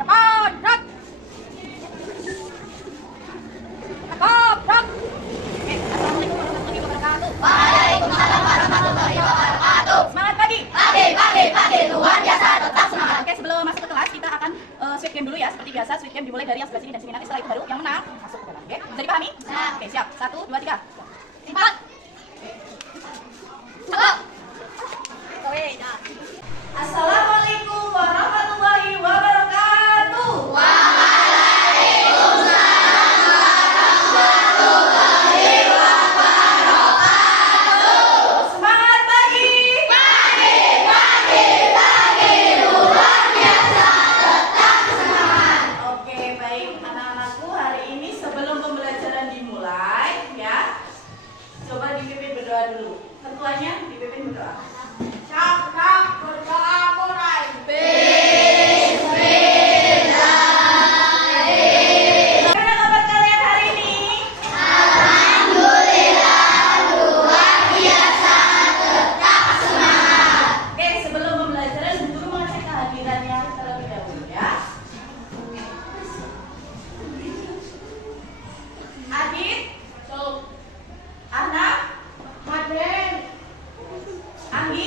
depan, gerak. Gerak. Oke, assalamualaikum warahmatullahi wabarakatuh. Waalaikumsalam warahmatullahi wabarakatuh. Semangat pagi. Pagi, luar biasa, tetap semangat. Oke, sebelum masuk ke kelas kita akan sweet game dulu ya. Seperti biasa, sweet game dimulai dari yang sebelah sini dan sini. Nanti setelah itu baru yang menang masuk ke dalam. Oke, bisa dipahami? Nah. Oke, siap. 1, 2, 3. 4. Halo. Assalamualaikum warahmatullahi wabarakatuh. Semangat pagi. Luar biasa, tetap semangat. Oke, baik anak-anakku, hari ini sebelum pembelajaran dimulai ya, coba dipimpin berdoa dulu. Ketuanya dipimpin berdoa. Cak, berdoa mulai. Bagaimana kabar kalian hari ini? Luar biasa, tetap semangat. Oke, sebelum pembelajaran, guru mengecek kehadirannya terlebih dahulu ya. Adit, Ana, Maden, Anggi,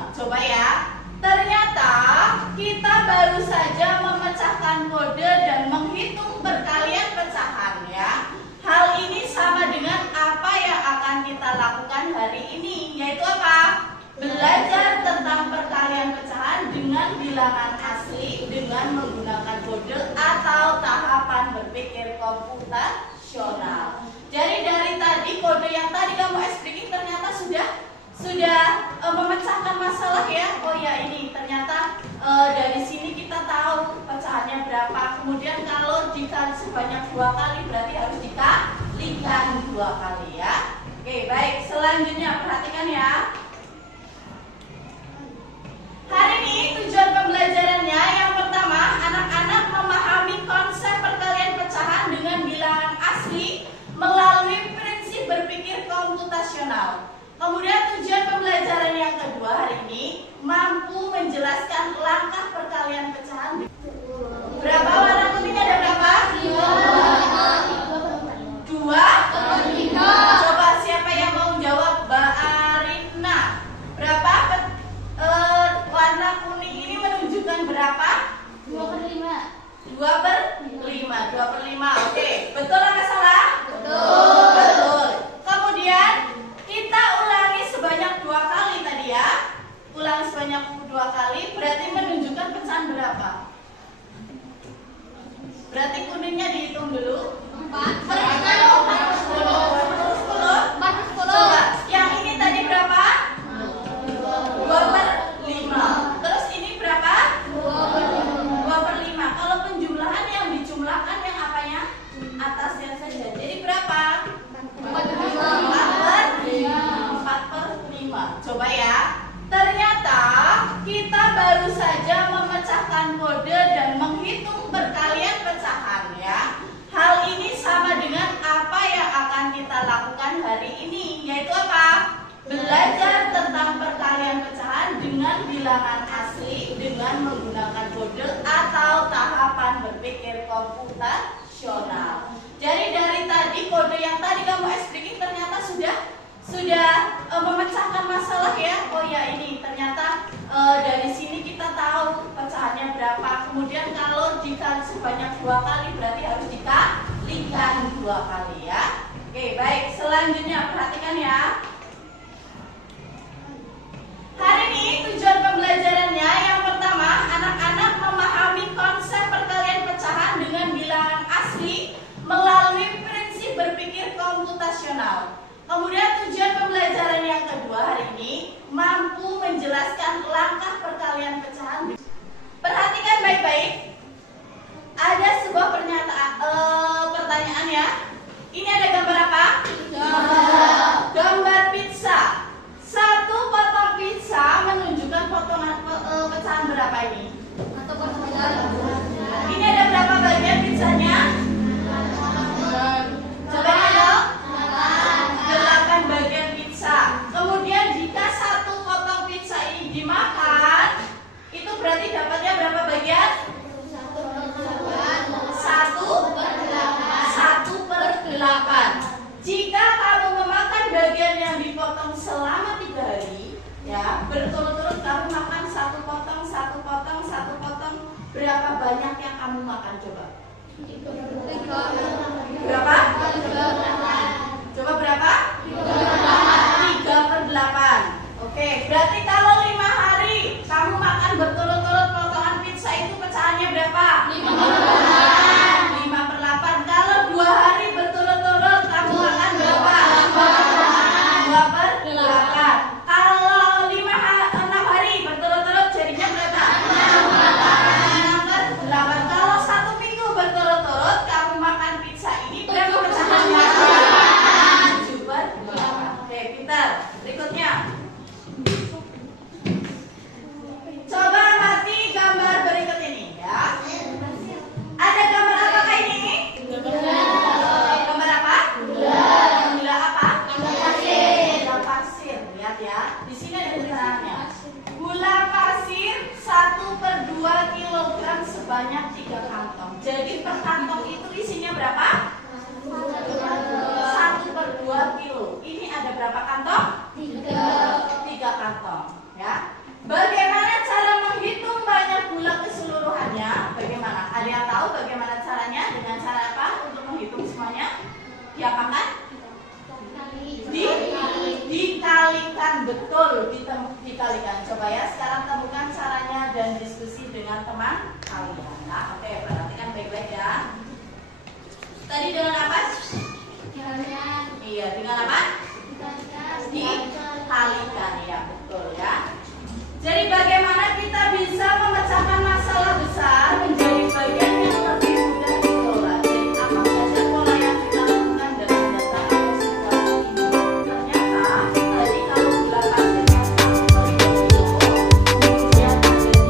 5. Coba ya. Ternyata kita baru saja memecahkan kode dan menghitung perkalian pecahan ya. Hal ini sama dengan apa yang akan kita lakukan hari ini, yaitu apa? Belajar tentang perkalian pecahan dengan bilangan asli dengan menggunakan kode atau tahapan berpikir komputasional. Jadi dari tadi kode yang tadi kamu explaining ternyata sudah memecahkan masalah ya. Oh ya, ini ternyata dari sini kita tahu pecahannya berapa. Kemudian kalau dikali sebanyak 2 kali berarti harus dikalikan 2 kali ya. Oke, baik. Selanjutnya perhatikan ya. Hari ini tujuan pembelajarannya yang pertama, anak-anak memahami konsep perkalian pecahan dengan bilangan asli melalui prinsip berpikir komputasional. Kemudian tujuan pembelajaran yang kedua hari ini mampu menjelaskan langkah perkalian pecahan. Berapa warna kuning ada berapa? 2. Coba siapa yang mau jawab? Mbak Arina. Berapa? Warna kuning ini menunjukkan berapa? 2/5. 2/5. Oke, betul atau salah? Betul. Betul. Kemudian kita ulangi sebanyak 2 kali tadi ya. Ulangi sebanyak 2 kali berarti menunjukkan pecahan berapa? Berarti kuningnya dihitung dulu. 4. 10. Coba, yang ini tadi berapa? 2/5. Terus ini berapa? 2/5. Kalau penjumlahan yang dijumlahkan yang apanya? Atasnya saja. Jadi berapa? 4/5. Coba ya. Ternyata kita baru saja memecahkan kode dan menghitung perkalian pecahan ya. Hal ini sama dengan apa yang akan kita lakukan hari ini, yaitu apa? Belajar tentang perkalian pecahan dengan bilangan asli dengan menggunakan kode atau tahapan berpikir komputasional. Jadi dari tadi kode yang tadi kamu explaining ternyata sudah memecahkan masalah ya. Oh ya, ini ternyata dari sini kita tahu pecahannya berapa. Kemudian kalau dikali sebanyak 2 kali berarti harus dikalikan 2 kali ya. Oke, baik. Selanjutnya perhatikan ya. Hari ini tujuan pembelajarannya yang pertama, anak-anak memahami konsep perkalian pecahan dengan bilangan asli melalui prinsip berpikir komputasional. Kemudian tujuan pembelajaran yang kedua hari ini mampu menjelaskan langkah perkalian pecahan. Perhatikan baik-baik. Ada sebuah pertanyaan ya. Ini ada gambar apa? Gambar pizza. Satu potong pizza menunjukkan potongan pecahan berapa ini? Ini ada berapa bagian pizzanya? Coba lihat. 8 bagian pizza. Kemudian jika satu potong pizza ini dimakan, itu berarti dapatnya berapa bagian? 1/8. Jika kamu memakan bagian yang dipotong selama 3 hari, ya berturut-turut kamu makan satu potong, berapa banyak yang kamu makan coba? Berapa? Coba berapa? 3/8. Oke, berarti kalau 5 hari kamu makan berturut-turut potongan pizza itu pecahannya berapa? 5/8. Kalau 2 hari berturut-turut kamu makan berapa? 2/8. Kalau 6 hari berturut-turut jadinya berapa? 6/8. Kalau 1 minggu berturut-turut kamu makan pizza ini berapa pecahannya? 7/8. Oke, pintar. Berikutnya. betul, dikalikan. Coba ya, sekarang temukan caranya dan diskusi dengan teman kalian. Nah, oke, perhatikan baik-baik ya. Tadi dengan apa? Kalian. Iya, dengan apa? Dikalikan. Dikalikan, ya betul ya. Jadi bagaimana kita bisa memecahkan masalah besar menjadi bagian yang lebih mudah dikelola? Jadi apa saja pola yang kita lakukan dalam data atau situasi ini? Ternyata tadi kalau gula pasirnya 1 kilo, kemudian ada 3 sampai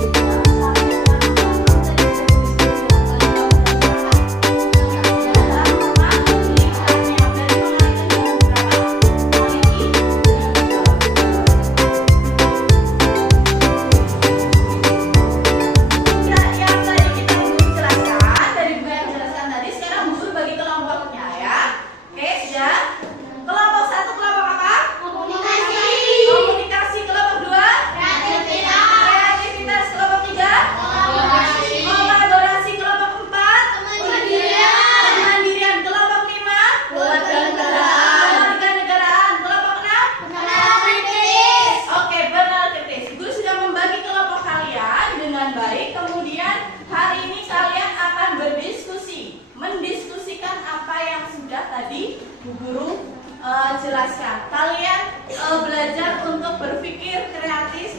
jelaskan. Kalian belajar untuk berpikir kreatif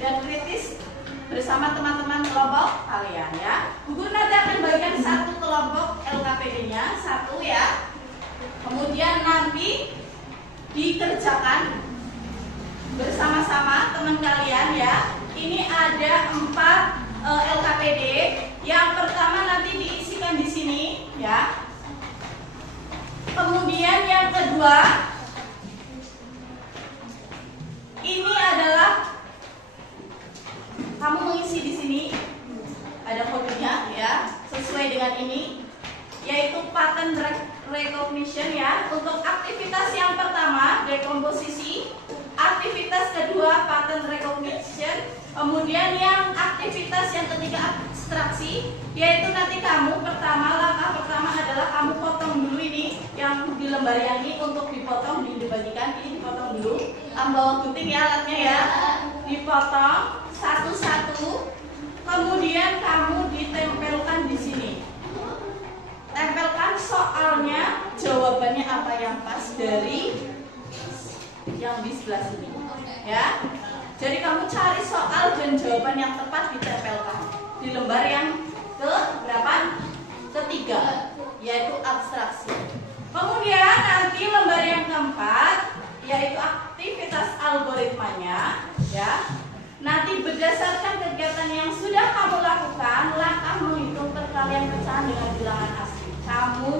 dan kritis bersama teman-teman kelompok kalian ya. Bu Guru nanti akan bagikan 1 kelompok LKPD-nya, 1 ya. Kemudian nanti dikerjakan bersama-sama teman kalian ya. Ini ada 4 LKPD. Yang pertama nanti diisikan di sini ya. Kemudian yang kedua, ini adalah kamu mengisi di sini, ada kodenya ya, sesuai dengan ini, yaitu pattern recognition ya. Untuk aktivitas yang pertama dekomposisi, aktivitas kedua pattern recognition, kemudian yang aktivitas yang ketiga abstraksi, yaitu nanti kamu langkah pertama adalah kamu potong dulu ini yang di lembar yang ini untuk dipotong, dibagikan. Ini dipotong dulu, bawa gunting ya alatnya ya, dipotong satu-satu, kemudian kamu ditempelkan di sini. Tempelkan soalnya, jawabannya apa yang pas dari yang di sebelah sini ya. Jadi kamu cari soal dan jawaban yang tepat ditempelkan di lembar yang ke berapa? Ketiga, yaitu abstraksi. Kemudian nanti lembar yang keempat, yaitu aktivitas algoritmanya ya. Nanti berdasarkan kegiatan yang sudah kamu lakukan, langkah menghitung perkalian pecahan dengan bilangan asli. Kamu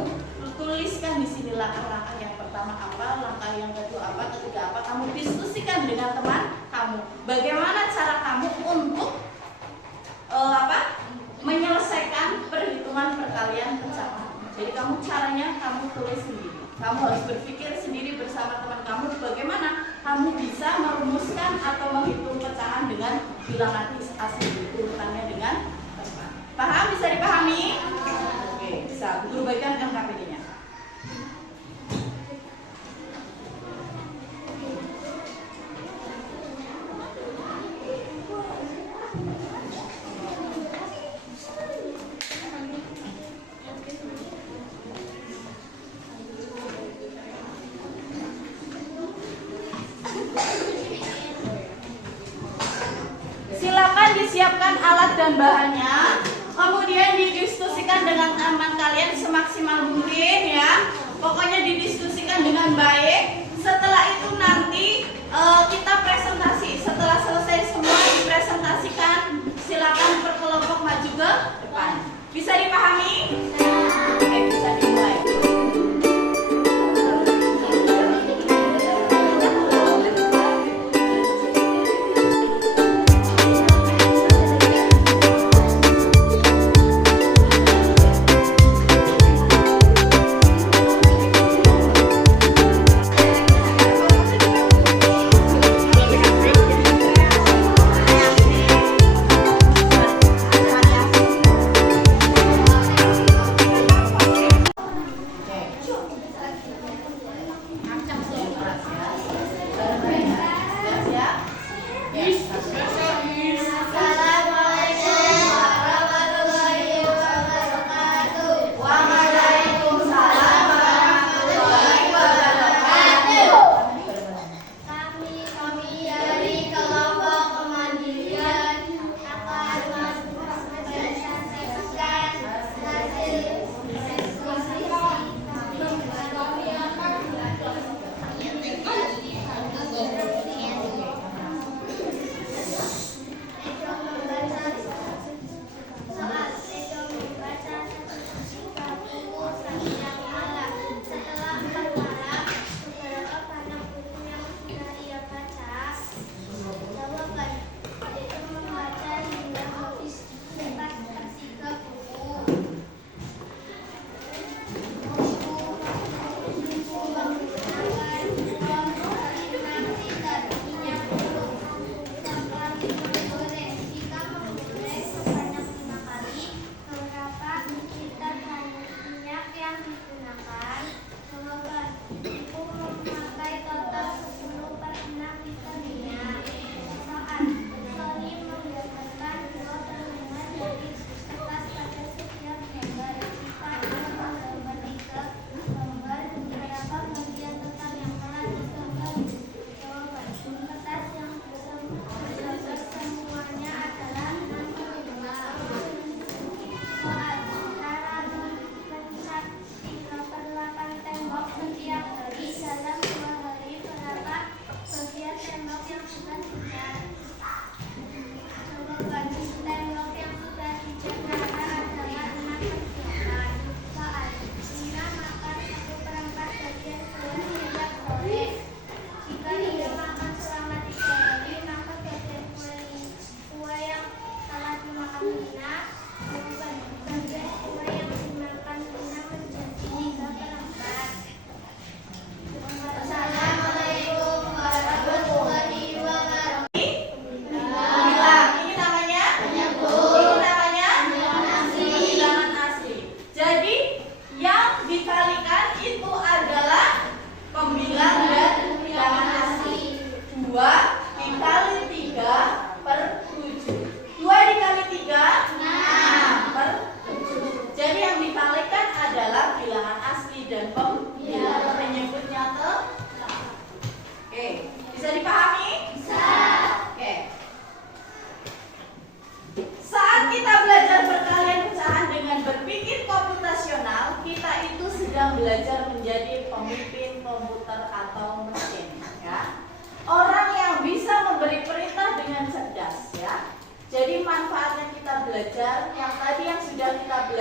tuliskan di sini langkah-langkah yang pertama apa, langkah yang kedua apa, ketiga apa. Kamu diskusikan dengan teman kamu. Bagaimana cara kamu untuk menyelesaikan perhitungan perkalian pecahan. Jadi caranya kamu tulis sendiri. Kamu harus berpikir sendiri bersama teman kamu bagaimana kamu bisa merumuskan atau menghitung pecahan dengan bilangan asli, urutannya dengan tepat. Paham? Bisa dipahami? Oke, bisa. Guru bagikan LKPD-nya. Silakan disiapkan alat dan bahannya, kemudian didiskusikan dengan teman kalian semaksimal mungkin ya. Pokoknya didiskusikan dengan baik. Setelah itu nanti kita presentasi. Setelah selesai semua dipresentasikan, silakan per kelompok maju ke depan. Bisa dipahami? Oke, bisa dimulai.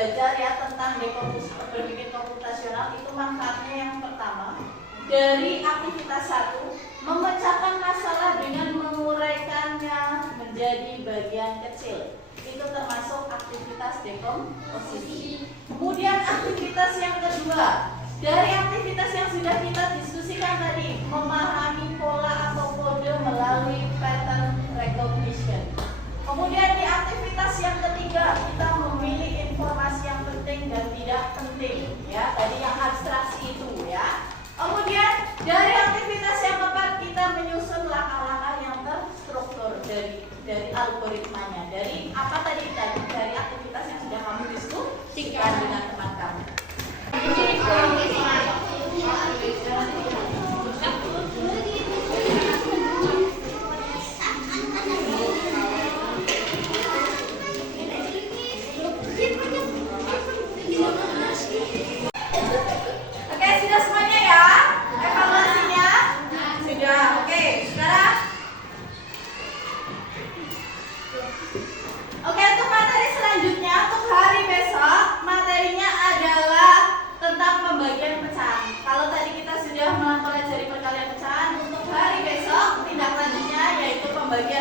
belajar ya tentang berpikir komputasional itu manfaatnya yang pertama dari aktivitas 1 memecahkan masalah dengan menguraikannya menjadi bagian kecil. Itu termasuk aktivitas dekomposisi. Kemudian aktivitas yang kedua, dari aktivitas yang sudah kita diskusikan tadi, memahami pola atau kode melalui pattern recognition. Kemudian di aktivitas yang ketiga, kita memilih informasi yang penting dan tidak penting, ya, tadi yang abstraksi itu, ya. Kemudian dari aktivitas yang keempat, kita menyusun langkah-langkah yang terstruktur dari algoritmanya. Dari apa tadi? Dari aktivitas yang sudah kamu diskusikan dengan teman kamu. Oke, sudah semuanya ya? Evaluasinya? Sudah, oke. Sekarang oke, untuk materi selanjutnya, untuk hari besok, materinya adalah tentang pembagian pecahan. Kalau tadi kita sudah mempelajari perkalian pecahan, untuk hari besok tindak lanjutnya yaitu pembagian